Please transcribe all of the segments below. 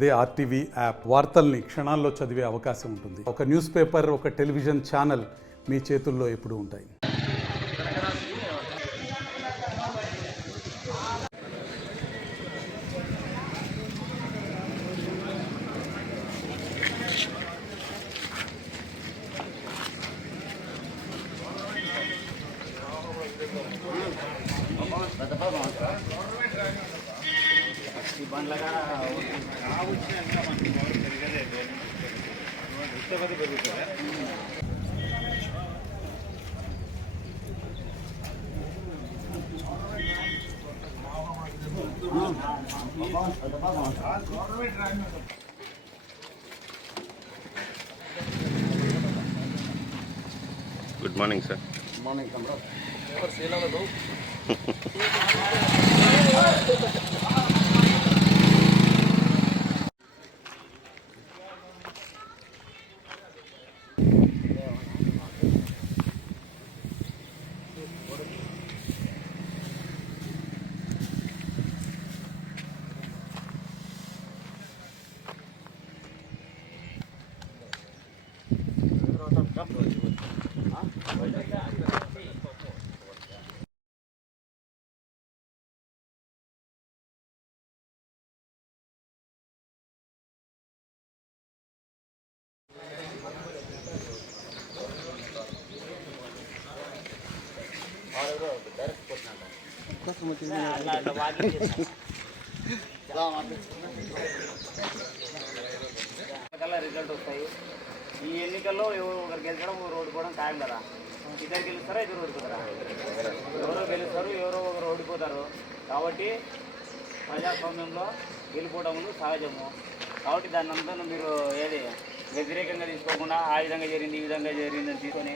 అదే RTV app వార్తల్ని క్షణాల్లో చదివే అవకాశం ఉంటుంది. ఒక న్యూస్ పేపర్, ఒక టెలివిజన్ ఛానల్ మీ చేతుల్లో ఎప్పుడూ ఉంటాయి. Good morning, sir. Good morning, Kamra. Result వస్తాయి. ఈ ఎన్నికల్లో ఒకరు గెలిచడం ఒకరు ఓడిపోవడం ఖాయం కదా. ఇద్దరు గెలుస్తారా, ఇద్దరు ఓడిపోతారా? ఎవరో గెలుస్తారు, ఎవరో ఒకరు ఓడిపోతారు. కాబట్టి ప్రజాస్వామ్యంలో గెలిపోవడములు సహజము. కాబట్టి దాన్ని అంతా మీరు ఏది వ్యతిరేకంగా తీసుకోకుండా ఆ విధంగా జరిగింది, ఈ విధంగా జరిగిందని తీసుకొని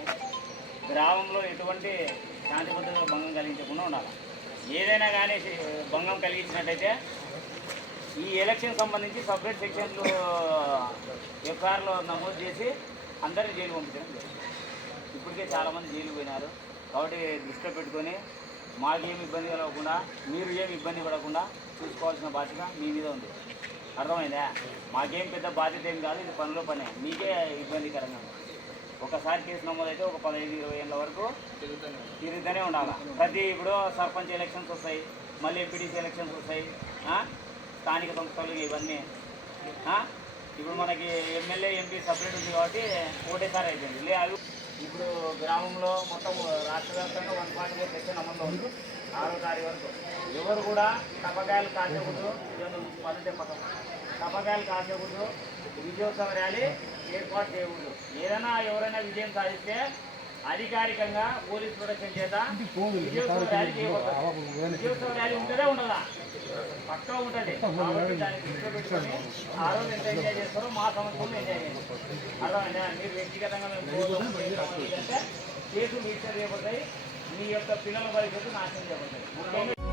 గ్రామంలో ఎటువంటి శాంతి భద్రతలకు భంగం కలిగించకుండా ఉండాలి. ఏదైనా కానీ భంగం కలిగించినట్టయితే ఈ ఎలక్షన్ సంబంధించి సపరేట్ సెక్షన్లు ఎఫ్ఐఆర్లో నమోదు చేసి అందరినీ జైలు పంపించడం జరిగింది. ఇప్పటికే చాలామంది జైలు పోయినారు. కాబట్టి దృష్టిలో పెట్టుకొని మాకేమి ఇబ్బంది కలగకుండా, మీరు ఏమి ఇబ్బంది పడకుండా చూసుకోవాల్సిన బాధ్యత మీ మీద ఉంది. అర్థమైందా? మాకేం పెద్ద బాధ్యత ఏం కాదు, ఇది పనిలో పనే. మీకే ఇబ్బందికరంగా ఉంది. ఒకసారి కేసు నమోదైతే ఒక 15-20 ఏళ్ళ వరకు తిరుగుతూనే ఉండాలి. ఇప్పుడు సర్పంచ్ ఎలక్షన్స్ వస్తాయి, మళ్ళీ ఎంపీటీసీ ఎలక్షన్స్ వస్తాయి, స్థానిక సంస్థలు ఇవన్నీ. ఇప్పుడు మనకి ఎమ్మెల్యే ఎంపీ సపరేట్ ఉంది కాబట్టి ఒకటేసారి అయిపోయింది. లేదు ఇప్పుడు గ్రామంలో మొత్తం రాష్ట్ర వ్యాప్తంగా 144 సెక్షన్ అమల్లో ఉంది. 6వ తారీఖు వరకు ఎవరు కూడా టపకాయలు కాల్చకూడదు, మొదటి పథకం టపకాయలు కాల్చకూడదు, విజయోత్సవ ర్యాలీ ఏర్పాటు చేయకూడదు. ఎవరైనా విజయం సాధిస్తే అధికారికంగా పోలీస్ ప్రొటెక్షన్ చేత విజయోత్సవ ర్యాలీ చేయకూడదు. విజయోత్సవ ర్యాలీ ఉంటుందే ఉండదా? పక్కా ఉంటుంది. కాబట్టి దాన్ని దృష్టిలో పెట్టుకొని ఆ రోజు ఎంత ఎంజాయ్ చేస్తారో మా సంవత్సరంలో ఎంజాయ్ చేయండి. అర్థమైందా? మీరు వ్యక్తిగతంగా మేము కేసులు రిజిస్టర్ చేయబడతాయి, మీ యొక్క పిల్లల భవిష్యత్తు నాశనం చేయబడతాయి.